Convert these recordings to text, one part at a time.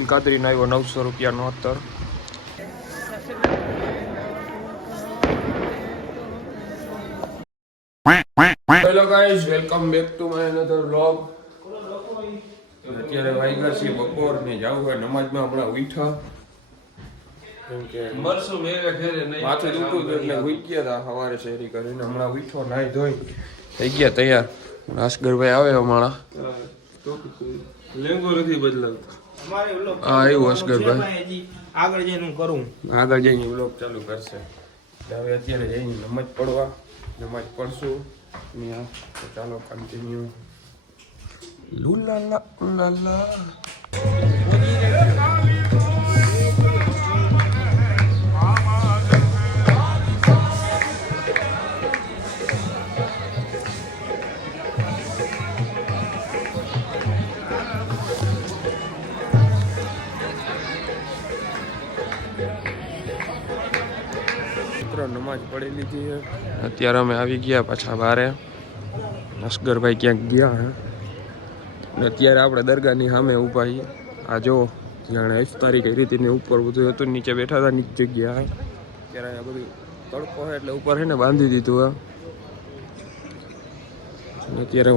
કાતરીને આવ્યો 900 રૂપિયાનો અત્તર. Hello guys, welcome back to my another vlog. અત્યારે વાગ્યા છે બપોર ને જાવું હોય નમાજમાં. હમણાં ઉઠ્યા માથું દુખતું એટલે ઉઈ ગયા હતા સવારે શેરી કરીને. હમણાં ઉઠ્યો, નાઈ ધોઈ થઈ ગયા તૈયાર. અસ્કરભાઈ આવે હમણાં. લેંગો નથી બદલાવતો. હા એવું અસ્કરભાઈ આગળ જઈને હું કરું. આગળ જઈને વ્લોગ ચાલુ કરશે. હવે અત્યારે જઈને નમાજ પડવા, નમાજ પડશું. તો ચાલો કન્ટિન્યુ. લુલા લા નમાજ પડી લીધી છે. અત્યારે અમે આવી ગયા પાછા બારે. અસ્કરભાઈ ક્યાંક ગયા હે. અત્યારે આપણે દરગાહની સામે ઊભા છીએ. આ જો જાણે ઇફતારી કરી હતી ને ઉપર બધું હતું, નીચે બેઠા હતા નીચે જગ્યા. અત્યારે અહીંયા બધું તડકો છે એટલે ઉપર છે ને બાંધી દીધું. અત્યારે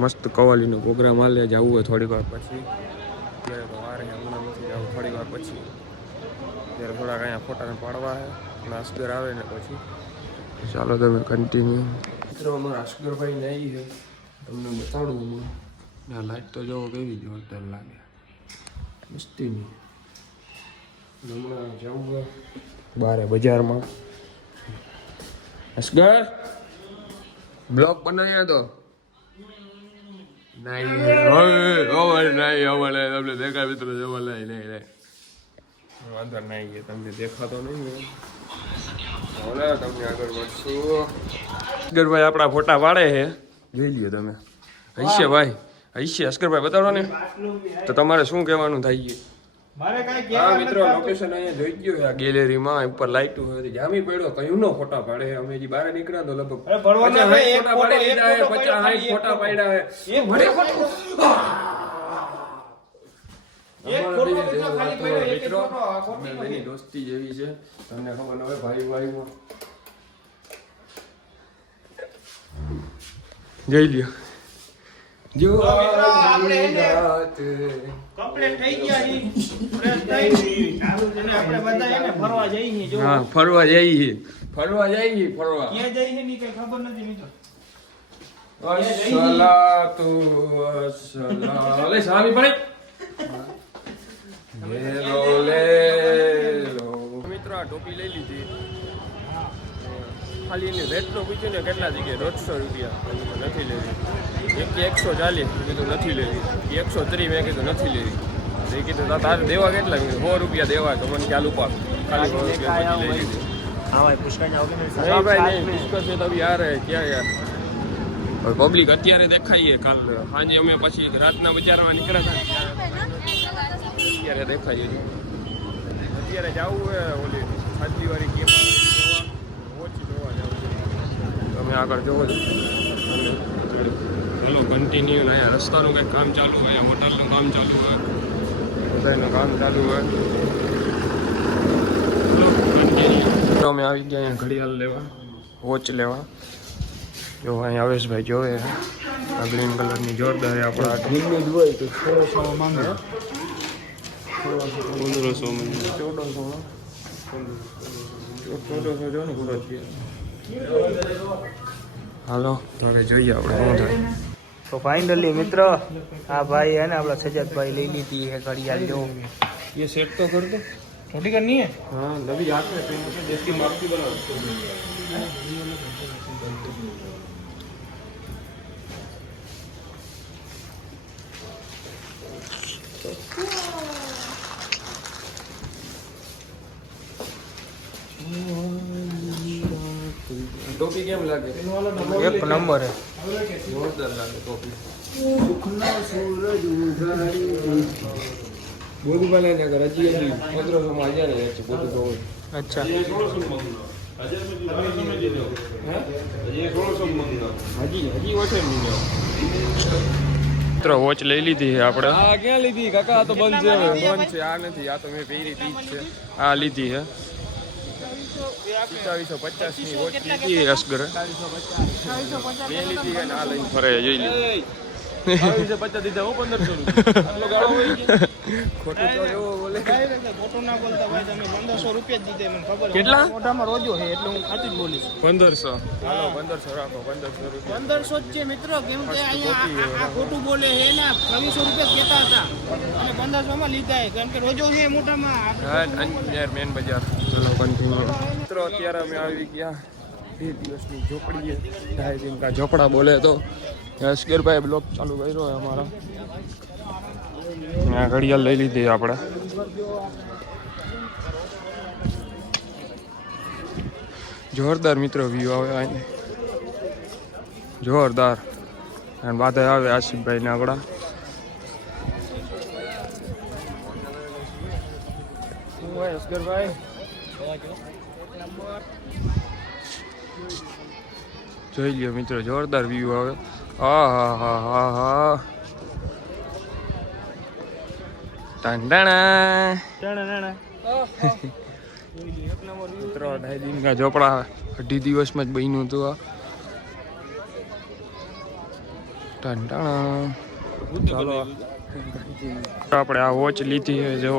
મસ્ત કવાલીનો પ્રોગ્રામ હાલે. જવું હોય થોડીક વાર પછી. અત્યારે તો વારે હમણાં નથી જવું, થોડી વાર પછી. અત્યારે થોડાક અહીંયા ફોટાને પાડવા છે. અસ્કર આવે ને પછી ચાલો તમે કન્ટિન્યુ. મિત્રો અમારા અસ્કરભાઈ ને આવી છે, તમને બતાડું હમણાં. ના લાઈટ તો જોવો કેવી જોરદાર લાગે, મસ્તીની. હમણાં જવું બારે બજારમાં. અસ્કર બ્લોગ બનાવ્યા તો તમને દેખાય મિત્રો જવા નહીં વાંધો નહીં, તમને દેખાતો નહીં. તમને આગળ વધશું. અસ્કરભાઈ આપણા ફોટા પાડે છે, જોઈ લ્યો તમે. હૈશે ભાઈ, હૈશે. અસ્કરભાઈ બતાવો ને તો તમારે શું કહેવાનું થાય છે? હા મિત્રો, લોકેશન અહીંયા જોઈ ગયો છે. આ ગેલેરીમાં ઉપર લાઈટ જામી પડ્યો, કયું નો ફોટા પાડે. અમે હજી બહાર નીકળ્યા તો લગભગ 50-60 ફોટા પાડ્યા છે. દોસ્તી જેવી છે, તમને ખબર ન હોય ભાઈ ભાઈમાં. જઈ લ્યો. જો આપણે કમ્પ્લીટ થઈ ગયા છીએ, ફ્રેશ થઈ આપણે બધા એને ફરવા જઈએ. જો હા ફરવા જઈએ, ફરવા ક્યાં જઈએ ની કઈ ખબર નથી મિત્રો. અસલાતુ અસલા લે સામી પડે. મિત્રો આ ટોપી લઈ લીધી. ખાલી એની રેટનો પૂછ્યું ને કેટલા જગ્યાએ 150 રૂપિયા નથી લેવી. એક 140 કીધું નથી લેવી. 130 મેં કીધું નથી લેવી. એ કીધું તારે દેવા કેટલા? 100 રૂપિયા દેવા તો મને ખ્યાલ ઉપર ખાલી 100 રૂપિયા લઈ લીધી. નહીં ભાઈ નહીં, પુષ્કળ છે તો બી યાર ક્યાં યાર પબ્લિક અત્યારે દેખાઈએ. કાલ સાંજે અમે પછી રાતના બજારમાં નીકળ્યા હતા અત્યારે દેખાઈએ છીએ. અત્યારે જવું હોય ઓલી સાચીવાળી કેમ ઓછી જોવા જવું છે. તમે આગળ જોવો છો. ચલો કન્ટિન્યુ. અહીંયા રસ્તાનું કંઈક કામ ચાલુ હોય, અહીંયા હોટલનું કામ ચાલુ હોય, બધાનું કામ ચાલુ હોય. ચલો કન્ટિન્યુ. અમે આવી ગયા અહીંયા ઘડિયાળ લેવા, વોચ લેવા. જો અહીંયા આવેશભાઈ જોવે આ ગ્રીન કલરની જોરદાર. આપણા ગ્રીનની જ હોય તો 1600 માંગે. 1500 1400 જો ને પૂરો થયો. હાલો તો હવે જોઈએ આપણે શું થાય. તો ફાઇનલી મિત્ર આ ભાઈ હે ને આપણા સજ્જદભાઈ લઈ લીધી है घड़ियाल. जो ये सेट तो कर दो, छोटी करनी है. हाँ नबी हाथ में देसी मारुति बना. टोपी केम लागे? एक नंबर है, जोरदार लागे टोपी. બોધું ભલે ને અગર હજી 1500 માં 1000 છે બોધું તો. અચ્છા હજી 1600 મંગાવ. હજી ઓછે મંગાવ. મિત્રો વોચ લઈ લીધી છે આપણે. આ ક્યાં લીધી કાકા? આ તો બંધ છે હવે. બંધ છે, આ નથી, આ તો મેં પહેરી હતી જ છે. આ લીધી છે 2750 ની વોચ લીધી અસગરે. મેં લીધી છે ને આ લઈને ફરે જોઈ લીધી. 50 દીધા હું 1500 આટલો ગાળો હોય છે. ખોટું તો એવો બોલે. ખોટું ના બોલતા ભાઈ, તમે 1500 રૂપિયા જ દીધે, મને ખબર છે. કેટલા? મોઢામાં રોજો છે એટલે હું ખાતું જ બોલીશ. 1500. હાલો 1500 રાખો, 1500 રૂપિયા. 1500 જ છે મિત્રો, કેમ કે અહીંયા આ ખોટું બોલે છે ને 2200 રૂપિયા કહેતા હતા અને 1500 માં લીધા છે, કારણ કે રોજો છે મોઢામાં. હા, અંજાર મેન બજાર. ચલો કન્ટિન્યુ. મિત્રો અત્યારે અમે આવી ગયા 2 દિવસની ઝોપડીએ. 2.5 दिन का ઝોપડા બોલે તો અસગરભાઈ બ્લોક ચાલુ કર્યો હોય અમારા. આ ઘડિયાળ લઈ લીધી આપણે. જોરદાર મિત્રો વ્યૂ આવે અહીં, જોરદાર. અને બાધા આવે આસિફભાઈ ના આગળ. શું હોય અસગરભાઈ? જોઈ લ્યો મિત્રો, જોરદાર વ્યૂ આવે. હા હા હા હા હા. મિત્રો 2.5 दिन का ઝોપડા 2.5 દિવસમાં જ બન્યું હતું આ. ચાલો આપણે આ વોચ લીધી છે. જો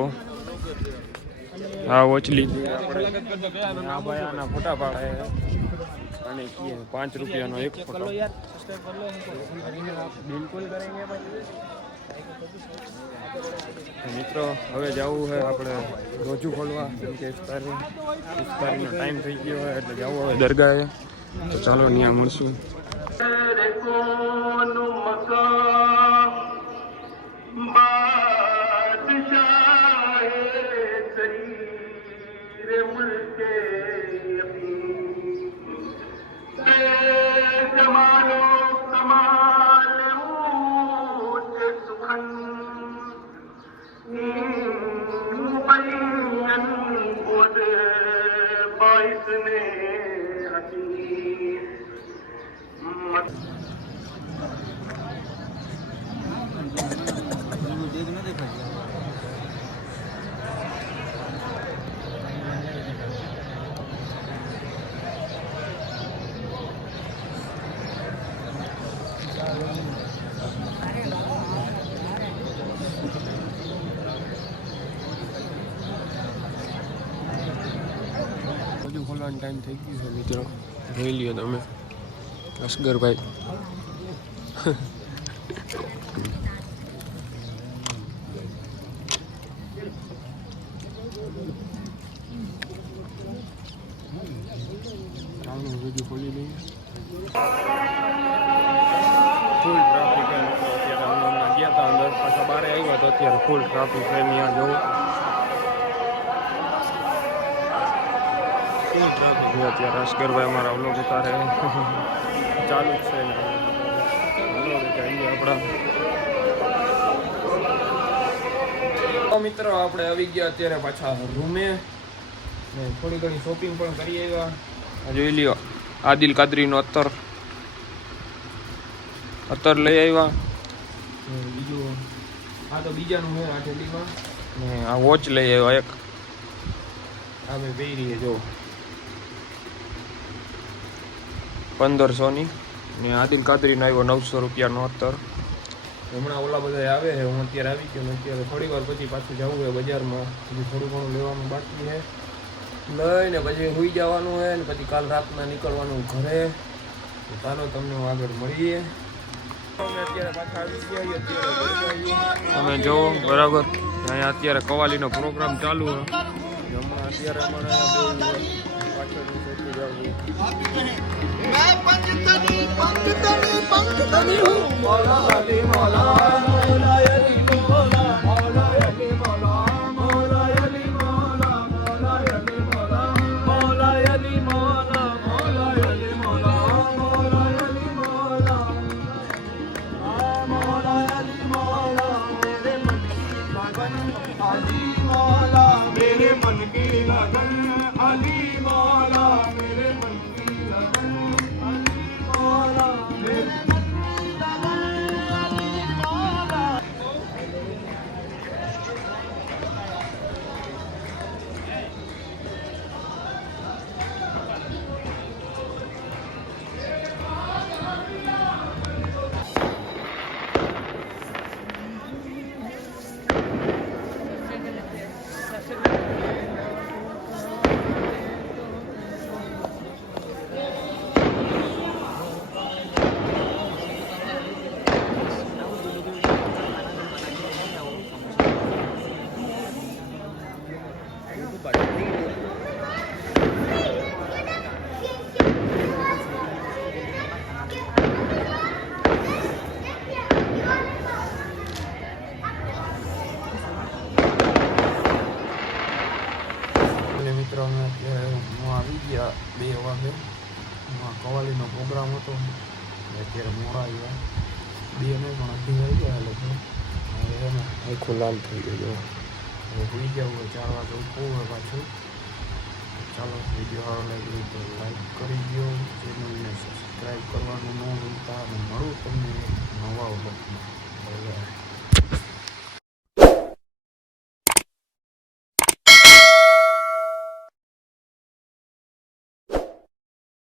આ વોચ લીધી આપણે. આ ભાઈ આના ફોટા પાડે અને 5 રૂપિયાનો એક ફોટો. બિલકુલ કરેંગે મિત્રો. હવે જવું છે આપણે રોજુ ખોલવા, કેમ કે ઇફતારીનો ટાઈમ થઈ ગયો હોય એટલે જવું હવે દરગાહે. તો ચાલો ત્યાં મળશું. બધું ખોલવાનો ટાઈમ થઈ ગયો છે મિત્રો. જોઈ લ્યો તમે અસગરભાઈ. બધું ખોલી લઈએ. ફૂલ ટ્રાફિક છે મિત્રો. અત્યારે અમે હમણાં ગયા હતા અંદર, પાછા બહાર આવ્યા તો અત્યારે ફૂલ ટ્રાફિક છે. ત્યાં જવું અત્યારે અસગરભાઈ અમારા વ્લોગ ઉતારે ચાલુ જ છે ને. જઈએ આપણા મિત્રો. આપણે આવી ગયા અત્યારે પાછા રૂમે. થોડી ઘણી શોપિંગ પણ કરી આવ્યા. જોઈ લ્યો આદિલ કાદરીનો અત્તર લઈ આવ્યા. બીજું આ તો બીજાનું છે આ ઠેલીમાં. ને આ વોચ લઈ આવ્યા એક. આ મેં પહેરી જો 1500 ની. ને આદિલ કાદરીનો આવ્યો 900 રૂપિયાનો અત્તર. હમણાં ઓલા બધા આવે છે. હું અત્યારે આવી ગયો. અત્યારે થોડી વાર પછી પાછું જવું છે બજારમાં. હજી થોડું ઘણું લેવાનું બાકી છે. લઈને પછી સુઈ જવાનું છે ને પછી કાલ રાતના નીકળવાનું ઘરે. તો ચાલો તમને આગળ મળીએ. અમે અત્યારે પાછા આવી ગયા. અમે જો બરાબર અહીંયા અત્યારે કવાલીનો પ્રોગ્રામ ચાલુ છે. હમણાં અત્યારે અમારે પાછળ 2 વાગે કવાલીનો પ્રોગ્રામ હતો અત્યારે મોડા આવ્યા 2 નહીં પણ 2:30 વાગી ગયા લગભગ હવે એને આખું લાલ થઈ ગયો હવે સુઈ જવું હોય 4 વાગે ઉઠવું હોય પાછું ચાલો વિડીયો સારો લાગ્યો તો લાઈક કરી દો ચેનલને સબસ્ક્રાઈબ કરવાનું ન ભૂલતા અને મળું તમને